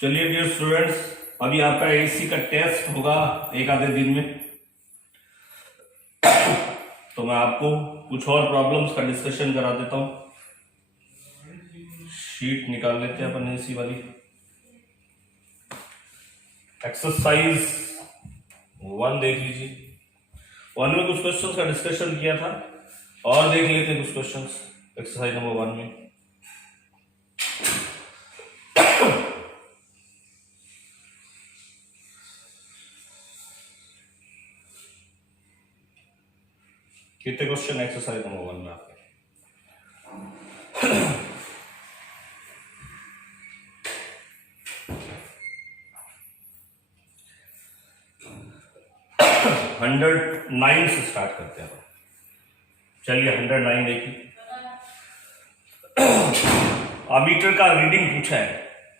चलिए dear students, अभी आपका एसी का टेस्ट होगा एक आधे दिन में। तो मैं आपको कुछ और प्रॉब्लम्स का डिस्कशन करा देता हूं। शीट निकाल लेते हैं अपन एसी वाली। एक्सरसाइज 1 देख लीजिए। 1 में कुछ क्वेश्चंस का डिस्कशन किया था और देख लेते हैं कुछ क्वेश्चंस एक्सरसाइज नंबर 1 में। कितने क्वेश्चन एक्सरसाइज नंबर 1 में आपके? हंड्रेड 9 से स्टार्ट करते हैं। चलिए 109 देखिए। मीटर का रीडिंग पूछा है,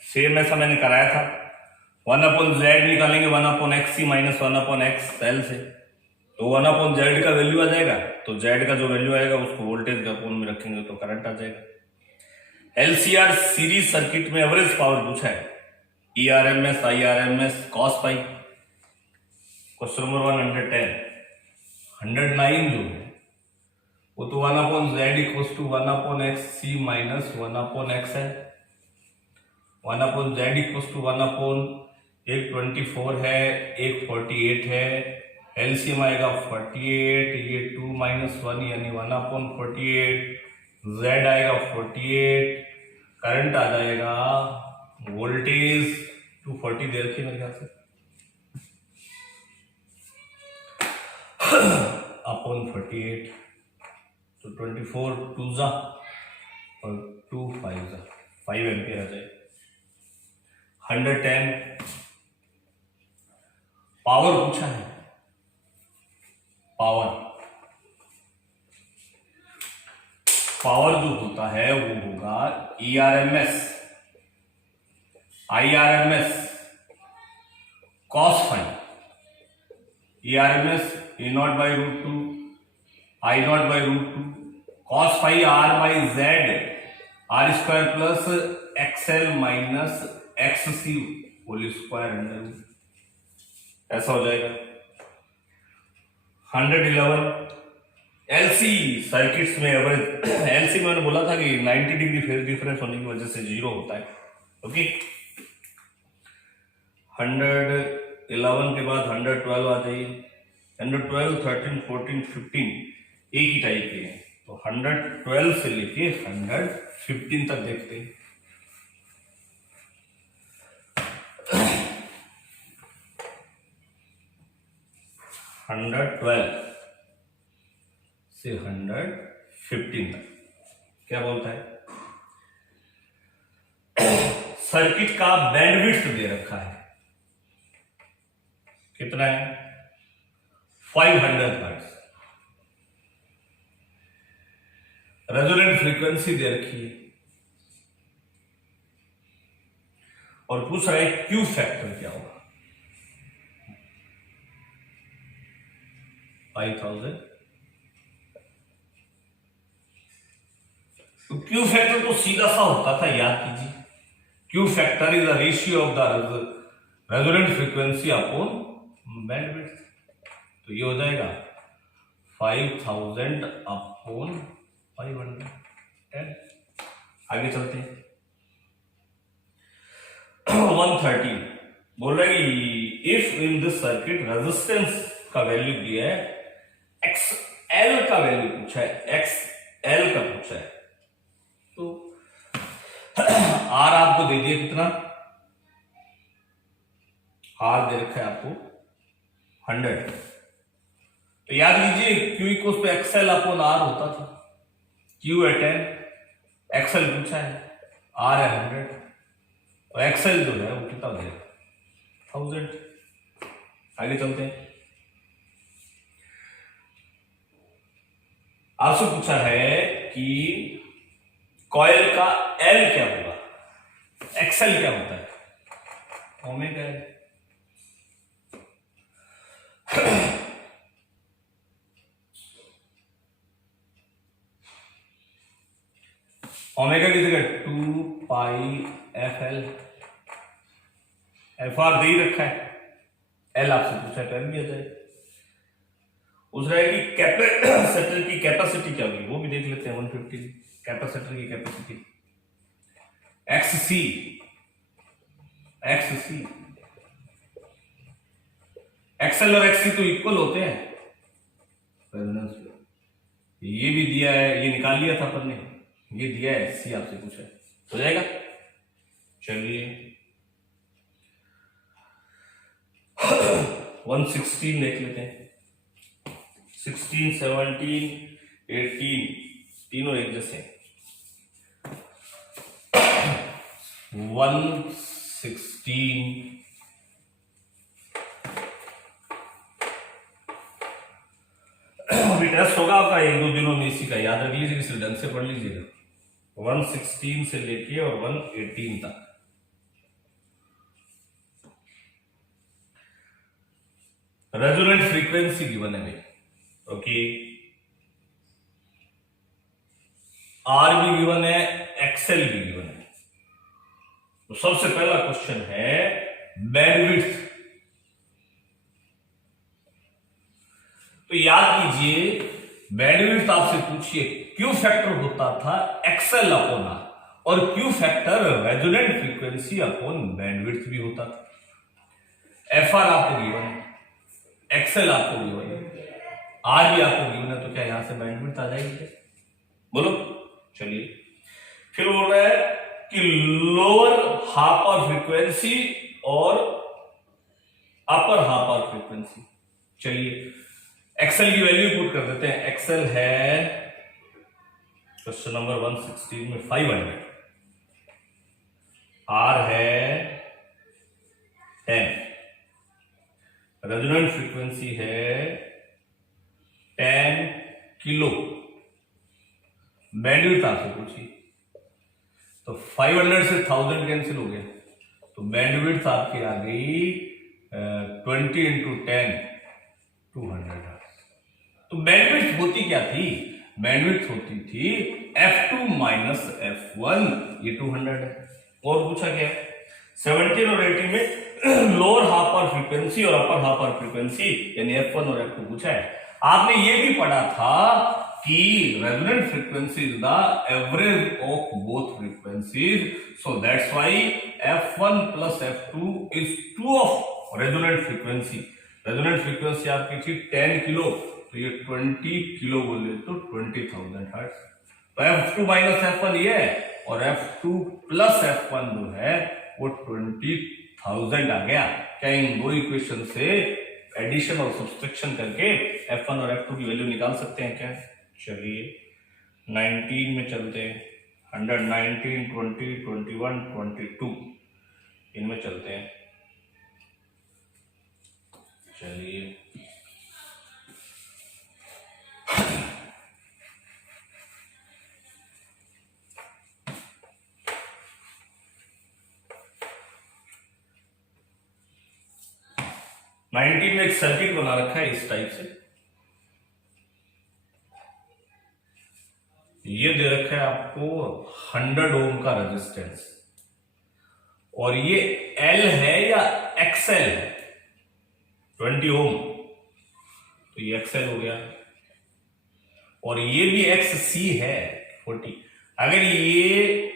सेम ऐसा मैंने कराया था। 1/z निकालेंगे 1/xc माइनस 1/x एल से, तो 1/z का वैल्यू आ जाएगा। तो z का जो वैल्यू आएगा उसको वोल्टेज के अपोन में रखेंगे तो करंट आ जाएगा। एलसीआर सीरीज सर्किट में एवरेज पावर पूछा है, ERMS IRMS cos पाई। Question number 110। 109 जो है वो तो 1/z equals to 1/xc minus 1/x है। 1/z इक्वल्स टू 1/एक 24 है, एक 48 है। एलसीएम आएगा 48, ये 2 माइनस 1 यानी 1/48। z आएगा 48, करंट आ जाएगा, वोल्टेज 240 दे रखी मेरे ख्याल से, अपॉन 48। तो 24 2 जा और 2 5 जा, 5 एम्पियर आ जाए। 110 पावर पूछा है। पावर जो होता है वो होगा ERMS IRMS cos phi. ERMS A0/√2 I0/√2 cos phi R by Z R² plus XL minus XC whole square under, ऐसा हो जाएगा। 111 एलसी सर्किट्स में एवरेज। एलसी में मैंने बोला था कि 90 डिग्री फेज डिफरेंस होने की वजह से 0 होता है। ओके, 111 के बाद 112 आ जाइए। 112 13 14 15 एक ही टाइप के हैं, तो 112 से लेके 115 तक देखते हैं। से 115 तक क्या बोलता है? सर्किट का बैंडविड्थ दे रखा है, कितना है? 500 हर्ट्ज। रेजोनेंट फ्रीक्वेंसी दे रखी है और पूछ रहा है क्यू फैक्टर क्या होगा। 5000। तो क्यू फैक्टर तो सीधा सा होता था, याद कीजिए। Q factor is the ratio of the resonant frequency upon bandwidth. तो ये हो जाएगा 5000 अपॉन 500। आगे चलते हैं। 113 बोल रहा है कि if in this circuit resistance का वैल्यू दिया है, XL का वैल्यू पूछा है, XL का पूछा है, तो R आपको दे दिया कितना? R दे रखा है आपको 100। तो याद कीजिए Q equals to XL upon R होता था। Q है 10, XL पूछा है, R है 100, और XL जो है वो कितना देगा? 1000। आगे चलते हैं। आपसे पूछा है कि कॉइल का L क्या होगा, XL क्या होता है? ओमेगा है। ओमेगा की जगह 2 पाई FL, एफ आर दे ही रखा है, एल आपसे पूछा कर दिया जाए। दूसरा है कि कैपेसिटर की कैपेसिटी क्या होगी, वो भी देख लेते हैं। 150 कैपेसिटर की कैपेसिटी, एक्ससी एक्सएल और एक्ससी तो इक्वल होते हैं। ये भी दिया है, ये निकाल लिया था अपन ने, ये दिया है, सी आपसे पूछा है, हो जाएगा। चलिए 116 देख लेते हैं। 16, 17, 18 तीनों एक जैसे। 116 अभी टेस्ट होगा आपका 1-2 दिनों में, इसी का याद रख लीजिए, किसी ढंग से पढ़ लीजिएगा। 116 से लेके और 118 तक। रेजोनेंट फ्रीक्वेंसी गिवन है भाई, ओके। आर भी गिवन है, एक्सएल भी गिवन है। तो सबसे पहला क्वेश्चन है बैंडविड्थ। तो याद कीजिए, बैंडविड्थ आपसे पूछिए, क्यू फैक्टर होता था एक्सएल अपॉन आर, और Q factor resonant frequency upon bandwidth भी होता था। एफ आर आपको गिवन है, एक्सएल आपको गिवन है, आर भी आपको गिवन है, तो क्या यहां से बैंडविड्थ आ जाएगी क्या? बोलो। चलिए फिर बोल रहा है कि लोअर हाफ पावर फ्रीक्वेंसी और अपर हाफ पावर फ्रीक्वेंसी। चलिए एक्सएल की वैल्यू पुट कर देते हैं। एक्सएल है क्वेश्चन नंबर 116 में 500, आर है 10, रेजोनेंट फ्रीक्वेंसी है 10 किलो, बैंडविड्थ आपसे पूछी। तो 500 से 1000 कैंसिल हो गया, तो बैंडविड्थ आपकी आ गई 20 × 10 200। तो बैंडविड्थ होती क्या थी? बैंडविड्थ होती थी F2 माइनस F1, ये 200 है। और पूछा क्या है 17 और 18 में लोअर हाफ पावर फ्रीक्वेंसी और अपर हाफ पावर फ्रीक्वेंसी यानी F1 और F2 पूछा है। आपने ये भी पढ़ा था कि resonant frequency is the average of both frequencies, so that's why F1 plus F2 is 2 of resonant frequency. Resonant frequency आपकी थी 10 किलो, तो ये 20 किलो बोले तो 20,000 हर्ट्ज। तो F2 माइनस F1 ये है, और F2 प्लस F1 जो है वो 20,000 आ गया। क्या इन दो इक्वेशन से एडिशन और सब्सट्रैक्शन करके F1 और F2 की वैल्यू निकाल सकते हैं क्या? चलिए 19 में चलते हैं, 119, 20, 21, 22 इनमें चलते हैं। चलिए 19 में एक सर्किट बना रखा है इस टाइप से, ये दे रखा है आपको 100 ओम का रेजिस्टेंस, और ये L है या XL है 20 ओम, तो ये XL हो गया, और ये भी XC है 40। अगर ये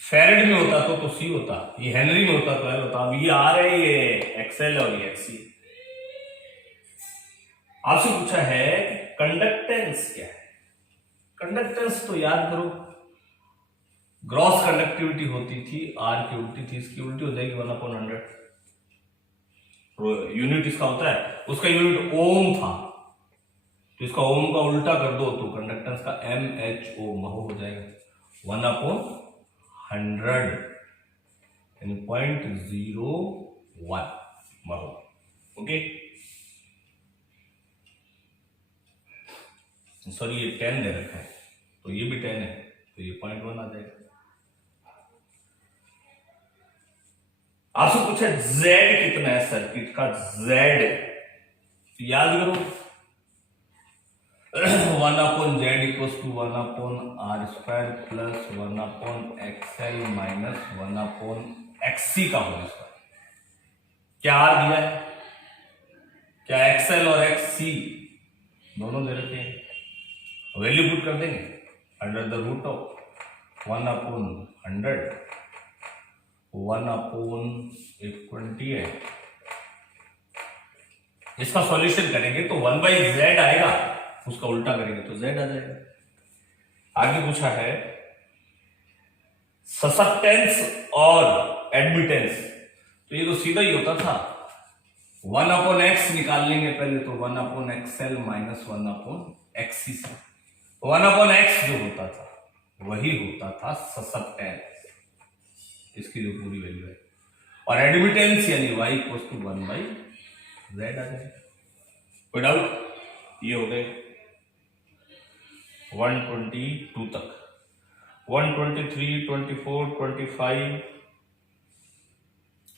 फेरेड में होता तो C होता, ये हेनरी में होता तो L होता। अब ये आ रहे, ये XL और ये XC। आपसे पूछा है कि कंडक्टेंस क्या है। कंडक्टेंस तो याद करो, ग्रॉस कंडक्टिविटी होती थी R की उल्टी थी, इसकी उल्टी हो जाएगी 1/100। यूनिट इसका होता है, उसका यूनिट ओम था, तो इसका ओम का उल्टा कर दो तो कंडक्टेंस का MHO महो हो जाएगा 1/100 यानी 0.01 महो। ओके, सॉरी ये 10 दे रखा है, तो ये भी 10 है, तो ये 0.1 आ जाएगा। आपसे पूछा Z कितना है सर्किट का, Z याद करो 1/Z equals to 1/R² plus 1/XL minus 1/XC का होल स्क्वायर। क्या आर दिया है, क्या एक्सएल और एक्ससी दोनों दे रखे हैं, वैल्यू पुट कर देंगे अंडर द रूट ऑफ 1/100 1/120 है। इसका सॉल्यूशन करेंगे तो 1/z आएगा, उसका उल्टा करेंगे तो z आ जाएगा। आगे पूछा है ससेप्टेंस और एडमिटेंस, तो ये तो सीधा ही होता था, 1/x निकाल लेंगे पहले, तो 1/xl माइनस 1/xc से 1/x जो होता था वही होता था ससेप्टेंस, इसकी जो पूरी वैल्यू है, और एडमिटेंस यानी y इक्वल टू 1/z आ जाएगा। कोई डाउट? ये हो गए 122 तक, 123, 24, 25,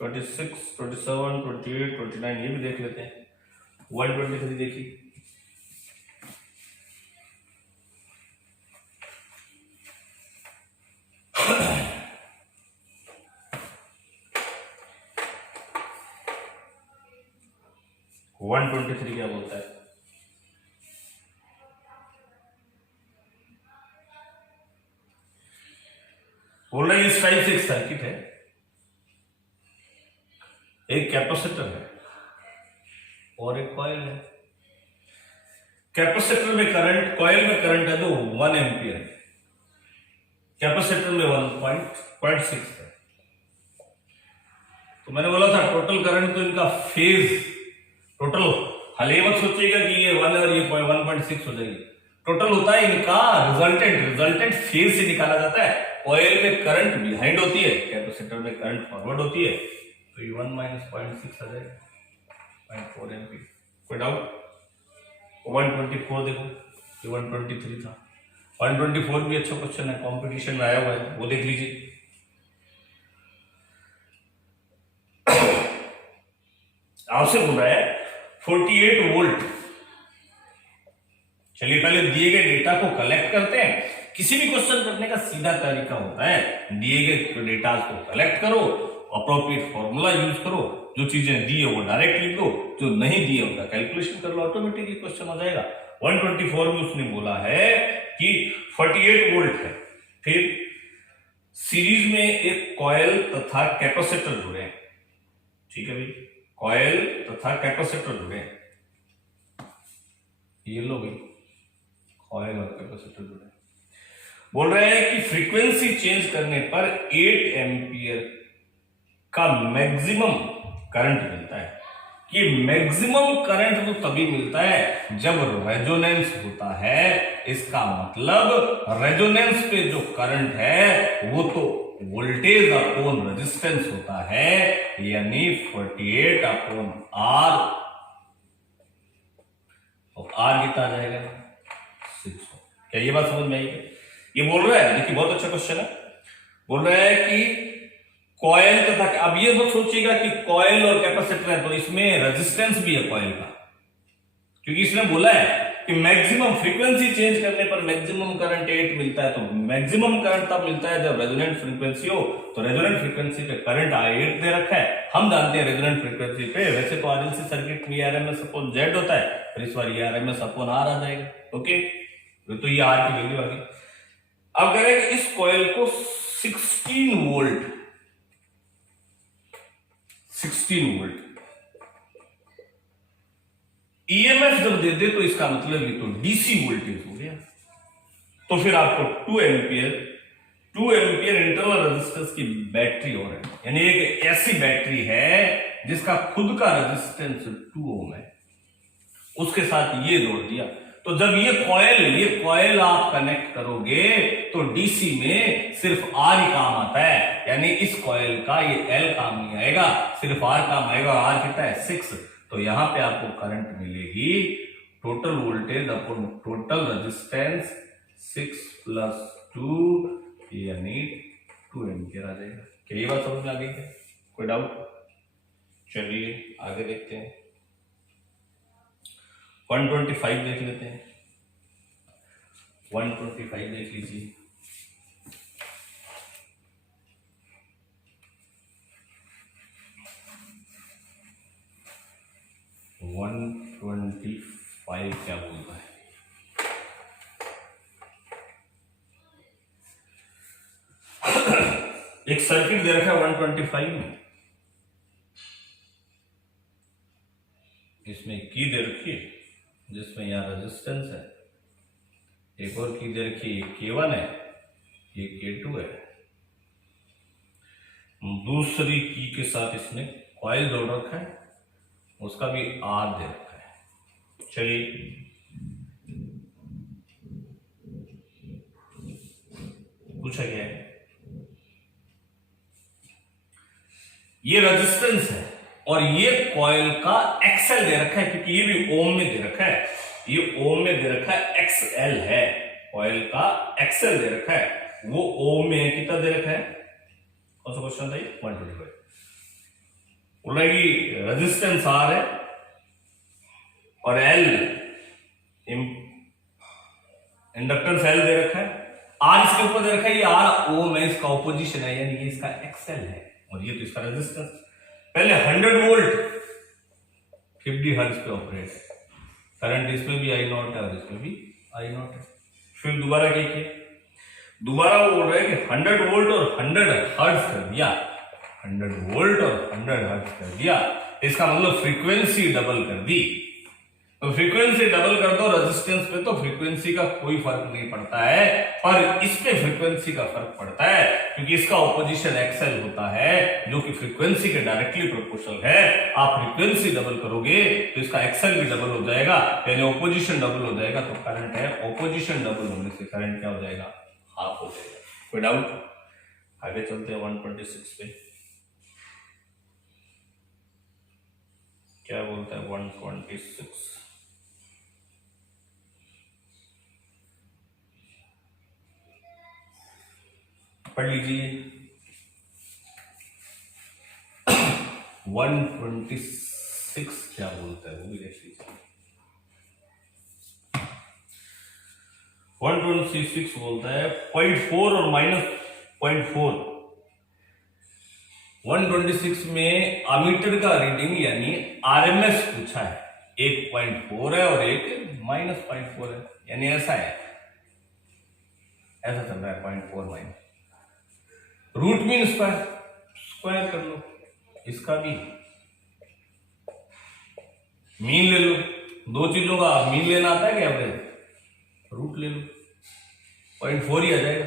26, 27, 28, 29 ये भी देख लेते हैं। 123 देखिए, वन 123 क्या बोलता है? बोल रहे इस टाइप से एक सर्किट है, एक कैपेसिटर है और एक कॉइल है। कैपेसिटर में करंट, कॉइल में करंट है तो 1 एम्पियर, कैपेसिटर में 1.6 है। तो मैंने बोला था टोटल करंट, तो इनका फेज टोटल, हाल ये मत सोचिएगा कि ये 1 और ये 1.6 हो जाएगी, टोटल होता है इनका रिजल्टेंट फेज से निकाला जाता है। कॉइल में करंट बिहाइंड होती है, कैपेसिटर में करंट फॉरवर्ड होती है, तो ये 1 माइनस 0.6 आ जाएगा, 0.4 एम्पियर। कोई डाउट? 124 देखो, ये 123 था, 124 भी अच्छा क्वेश्चन है, कंपटीशन में आया हुआ है, वो देख लीजिए। आपसे बोल रहा है 48 वोल्ट। चलिए पहले दिए गए डेटा को कलेक्ट करते हैं। किसी भी क्वेश्चन करने का सीधा तरीका होता है, दिए गए डेटा को कलेक्ट करो, अप्रोप्रिएट फॉर्मूला यूज करो, जो चीजें दी है वो डायरेक्ट लिख दो, जो नहीं दी है उनका कैलकुलेशन कर लो, ऑटोमेटिकली क्वेश्चन हो जाएगा। 124 में उसने बोला है कि 48 वोल्ट है, फिर सीरीज में एक कॉइल तथा कैपेसिटर जुड़े हैं, ठीक है भाई, कॉइल तथा कैपेसिटर जुड़े हैं, ये लो भाई, कॉइल और कैपेसिटर जुड़े हैं। बोल रहे हैं कि फ्रीक्वेंसी चेंज करने पर 8 एम्पियर का मैक्सिमम करंट मिलता है। कि मैक्सिमम करंट तो तभी मिलता है जब रेजोनेंस होता है, इसका मतलब रेजोनेंस पे जो करंट है वो तो वोल्टेज अपॉन रेजिस्टेंस होता है, यानी 48 अपॉन R, तो R कितना आ जाएगा? 600। क्या ये बात समझ में आई? ये बोल रहा है, देखिए बहुत अच्छा क्वेश्चन है, बोल रहा है कि कॉइल तथा, अब ये मत सोचिएगा कि कॉइल और कैपेसिटर है तो इसमें रेजिस्टेंस भी है कॉइल का, क्योंकि इसने बोला है कि मैक्सिमम फ्रीक्वेंसी चेंज करने पर मैक्सिमम करंट 8 मिलता है, तो मैक्सिमम करंट तब मिलता है जब रेजोनेंट फ्रीक्वेंसी हो, तो रेजोनेंट फ्रीक्वेंसी पे करंट 8 दे रखा है, हम जानते हैं रेजोनेंट फ्रीक्वेंसी पे वैसे तो आरएलसी सर्किट में आरएमएस अपॉन जेड होता है, पर इस बार ये आरएमएस अपॉन आर आ जाएगा। ओके, तो ये आर की वैल्यू आ गई। अब कह रहे हैं कि इस कॉइल को 16 वोल्ट ईएमएफ जब दे दे तो इसका मतलब ये तो डीसी वोल्टेज हो गया, तो फिर आपको 2 एम्पियर इंटरनल रेजिस्टेंस की बैटरी और है, यानी एक ऐसी बैटरी है जिसका खुद का रेजिस्टेंस 2 ओम है, उसके साथ ये जोड़ दिया, तो जब ये कॉइल आप कनेक्ट करोगे तो डीसी में सिर्फ आर ही काम आता है, यानी इस कॉइल का ये एल काम नहीं आएगा, सिर्फ आर काम आएगा। आर कितना है? 6। तो यहां पे आपको करंट मिलेगी total voltage upon total resistance 6 + 2 यानी 2 एम्पियर आ जाएगा। क्या ये बात समझ में आ गई है? कोई डाउट? चलिए आगे देखते हैं, 125 देख लेते हैं, 125 देख लीजिए। 125 क्या बोलता है? एक सर्किट दे रखा है 125 में, इसमें की दे रखी है जिसमें यहां रेजिस्टेंस है, एक और की दे रखी है K1 है, ये K2 है, दूसरी की के साथ इसने कॉइल जोड़ रखा है, उसका भी R दे रखा है। चलिए पूछा गया है, ये रेजिस्टेंस है और ये कॉइल का एक्सएल दे रखा है, क्योंकि ये भी ओम में दे रखा है, ये ओम में दे रखा है, एक्सएल है, कॉइल का एक्सएल दे रखा है, वो ओम में कितना दे रखा है? कौन सा क्वेश्चन था ये? 125। बोल रहा है कि रेजिस्टेंस आर है और एल इंडक्टेंस एल दे रखा है, आर इसके ऊपर दे रखा है, ये आर ओम है, इसका ऑपोजिशन है, यानी ये इसका एक्सएल है और ये तो इसका रेजिस्टेंस। पहले 100 वोल्ट 50 हर्ट्ज पे ऑपरेट है, करंट इसमें भी आई नॉट है और इसमें भी आई नॉट है। फिर दोबारा क्या किया? दोबारा वो बोल रहा है कि 100 वोल्ट और 100 हर्ट्ज कर दिया, 100 वोल्ट और 100 हर्ट्ज कर दिया, इसका मतलब फ्रीक्वेंसी डबल कर दी। तो फ्रीक्वेंसी डबल कर दो रेजिस्टेंस पे तो फ्रीक्वेंसी का कोई फर्क नहीं पड़ता है, पर इस पे फ्रीक्वेंसी का फर्क पड़ता है, क्योंकि इसका ऑपोजिशन एक्सएल होता है जो कि फ्रीक्वेंसी के डायरेक्टली प्रोपोर्शनल है। आप फ्रीक्वेंसी डबल करोगे तो इसका एक्सएल भी डबल हो जाएगा, यानी ऑपोजिशन डबल हो जाएगा, तो करंट है, ऑपोजिशन डबल होने से करंट क्या हो जाएगा? हाफ हो जाएगा। कोई डाउट? आगे चलते हैं 126 पे, क्या बोलता है 126? पढ़ लीजिए 126 क्या बोलता है वो भी देख लीजिए। 126 बोलता है 0.4 और -0.4। 126 में अमीटर का रीडिंग यानी आरएमएस पूछा है, एक 0.4 है और एक -0.4 है, यानी ऐसा है, ऐसा चल रहा है 0.4 माइनस रूट मीन स्क्वायर कर लो, इसका भी मीन ले लो, दो चीजों का मीन लेना आता है क्या? एवरेज, रूट ले लो, 0.4 ही आ जाएगा।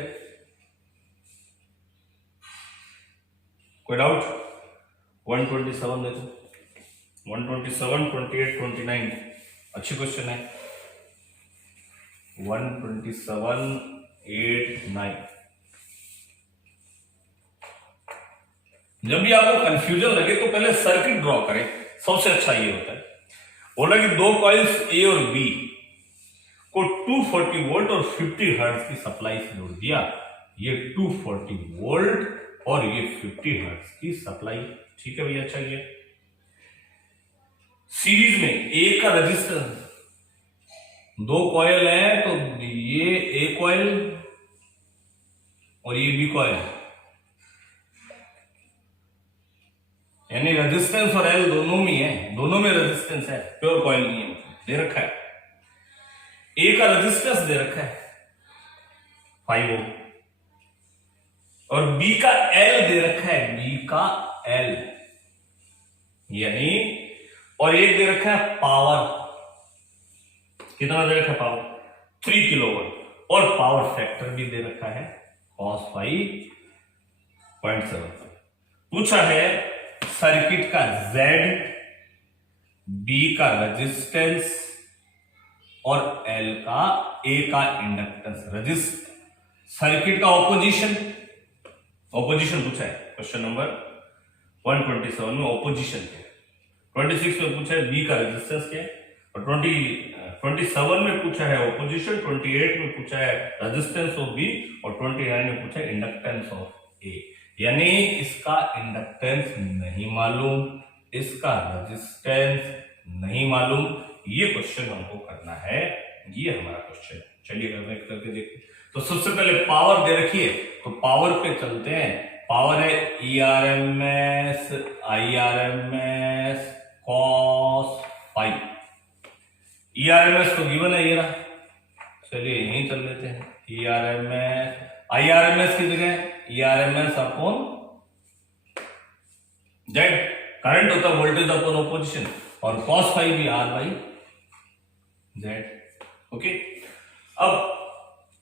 कोई डाउट? 127 देखो, 127, 28, 29 अच्छी क्वेश्चन है। 127, 8, 9। जब भी आपको कंफ्यूजन लगे तो पहले सर्किट ड्रॉ करें, सबसे अच्छा ये होता है। बोला कि दो कॉइल्स ए और बी को 240 वोल्ट और 50 हर्ट्ज की सप्लाई से जोड़ दिया, ये 240 वोल्ट और ये 50 हर्ट्ज की सप्लाई, ठीक है भैया, अच्छा किया। सीरीज में ए का रेजिस्टेंस, दो कॉइल है तो ये ए कॉइल और ये बी कॉइल, यानी रेजिस्टेंस और एल दोनों में है, दोनों में रेजिस्टेंस है, प्योर कॉइल नहीं है, दे रखा है। ए का रेजिस्टेंस दे रखा है 5 ओम और बी का एल दे रखा है, बी का एल यानी, और एक दे रखा है पावर, कितना दे रखा है? पावर 3 किलोवाट, और पावर फैक्टर भी दे रखा है cos 5.7। पूछा है सर्किट का Z, B का रेजिस्टेंस और L का A का इंडक्टेंस, सर्किट का ऑपोजिशन पूछा है क्वेश्चन नंबर 127 में, ऑपोजिशन क्या है। 26 में पूछा है B का रेजिस्टेंस क्या है, और 27 में पूछा है ऑपोजिशन, 28 में पूछा है रेजिस्टेंस ऑफ B और 29 में पूछा है इंडक्टेंस ऑफ A। यानी इसका इंडक्टेंस नहीं मालूम, इसका रेजिस्टेंस नहीं मालूम, ये क्वेश्चन हमको करना है, ये हमारा क्वेश्चन। चलिए करके देखते। तो सबसे पहले पावर दे रखी है तो पावर पे चलते हैं। पावर है ERMS IRMS cos five. ERMS तो गिवन है ये रहा, चलिए यहीं चल लेते हैं। ERMS IRMS की जगह ERMS अपॉन जेड, करंट होता है वोल्टेज अपॉन ऑपोजिशन, और cos फाइव भी R बाई जेड। ओके, अब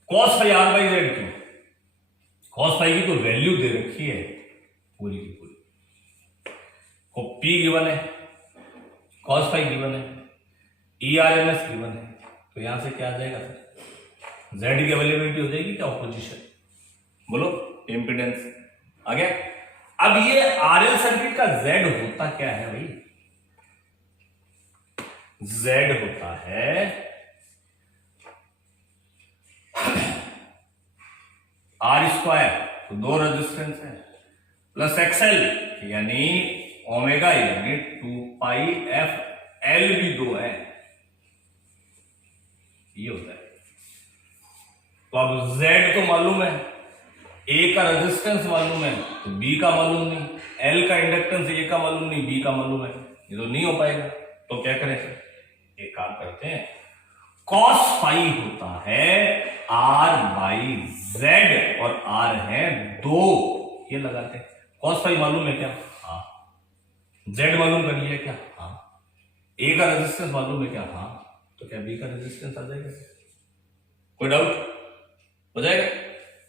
cos five R by Z क्यों? cos फाइव की तो वैल्यू दे रखी है पूरी की पूरी, P गिवन है, cos फाइव गिवन है, ERMS गिवन है, तो यहां से क्या आ जाएगा सर? Z की अवेलेबिलिटी हो जाएगी क्या? ऑपोजिशन, बोलो इंपिडेंस आ गया। अब ये RL सर्किट का Z होता क्या है भाई? Z होता है R स्क्वायर, तो दो रेजिस्टेंस है, प्लस XL यानी ओमेगा यानी 2πf, L भी दो है, ये होता है। तो अब Z तो मालूम है, A का रेजिस्टेंस मालूम है, तो B का मालूम नहीं, L का इंडक्टेंस A का मालूम नहीं, B का मालूम है, ये तो नहीं हो पाएगा। तो क्या करें? एक काम करते हैं, cos फाइव होता है R बाई Z और R है 2, ये लगाते हैं। cos फाइव मालूम है क्या? हाँ। Z मालूम कर लिया क्या? हाँ। A का रेजिस्टेंस मालूम है क्या? हाँ। तो क्या B का रेजिस्टेंस आ जाएगा? कोई डाउट हो जाएगा?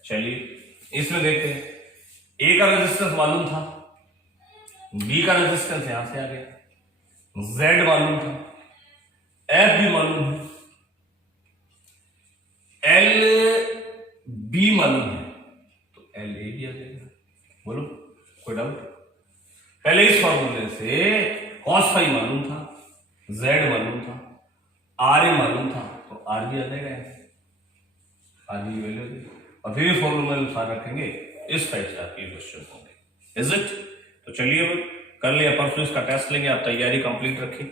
चलिए इसमें देखते हैं, A का रेजिस्टेंस मालूम था, B का रेजिस्टेंस यहां से आ गया, Z मालूम था, F भी मालूम है, L B मालूम है, तो L A भी आ जाएगा। बोलो कोई डाउट? पहले इस फॉर्मूले से cos फाइव मालूम था, Z मालूम था, RA मालूम था, तो R भी आ जाएगा, R की वैल्यू, और फिर फॉर्मूले अनुसार रखेंगे, इस टाइप से आपके क्वेश्चन होंगे। Is it? तो चलिए अब कर लिया, परसों इसका टेस्ट लेंगे, आप तैयारी कंप्लीट रखें।